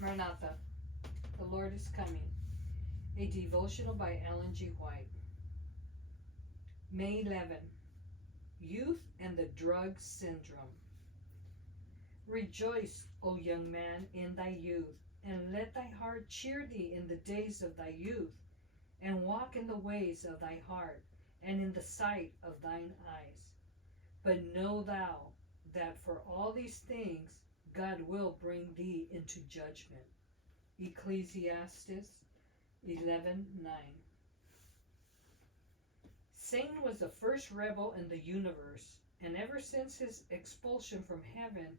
Maranatha, the Lord is coming. A devotional by Ellen G. White. May 11. Youth and the Drug Syndrome. Rejoice, O young man, in thy youth, and let thy heart cheer thee in the days of thy youth, and walk in the ways of thy heart, and in the sight of thine eyes. But know thou that for all these things God will bring thee into judgment. Ecclesiastes 11:9. Satan was the first rebel in the universe, and ever since his expulsion from heaven,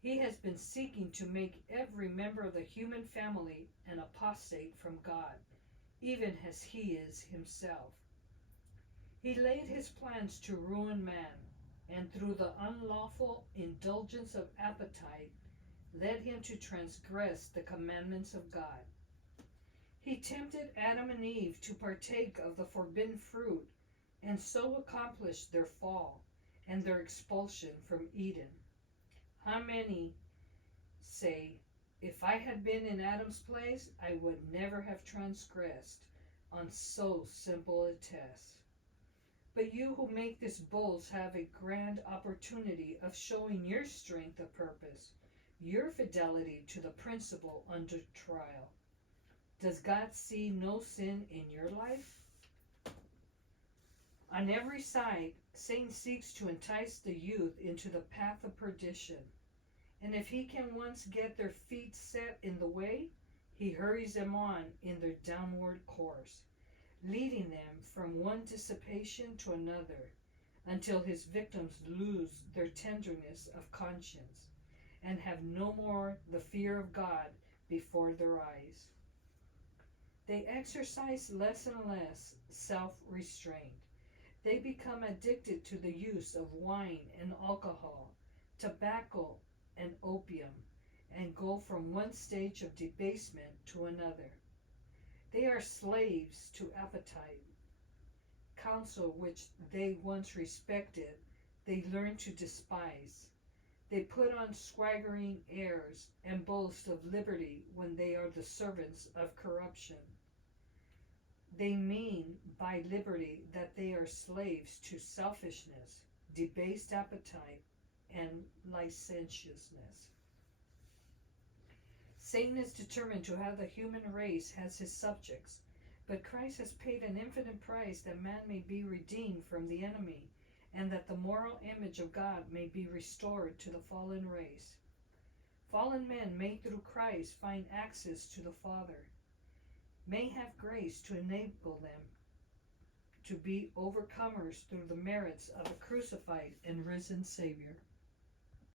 he has been seeking to make every member of the human family an apostate from God, even as he is himself. He laid his plans to ruin man, and through the unlawful indulgence of appetite, led him to transgress the commandments of God. He tempted Adam and Eve to partake of the forbidden fruit, and so accomplished their fall and their expulsion from Eden. How many say, if I had been in Adam's place, I would never have transgressed on so simple a test? But you who make this boast have a grand opportunity of showing your strength of purpose, your fidelity to the principle under trial. Does God see no sin in your life? On every side, Satan seeks to entice the youth into the path of perdition. And if he can once get their feet set in the way, he hurries them on in their downward course, leading them from one dissipation to another, until his victims lose their tenderness of conscience and have no more the fear of God before their eyes. They exercise less and less self-restraint. They become addicted to the use of wine and alcohol, tobacco and opium, and go from one stage of debasement to another. They are slaves to appetite. Counsel which they once respected, they learn to despise. They put on swaggering airs and boast of liberty when they are the servants of corruption. They mean by liberty that they are slaves to selfishness, debased appetite, and licentiousness. Satan is determined to have the human race as his subjects, but Christ has paid an infinite price that man may be redeemed from the enemy, and that the moral image of God may be restored to the fallen race. Fallen men may through Christ find access to the Father, may have grace to enable them to be overcomers through the merits of a crucified and risen Savior.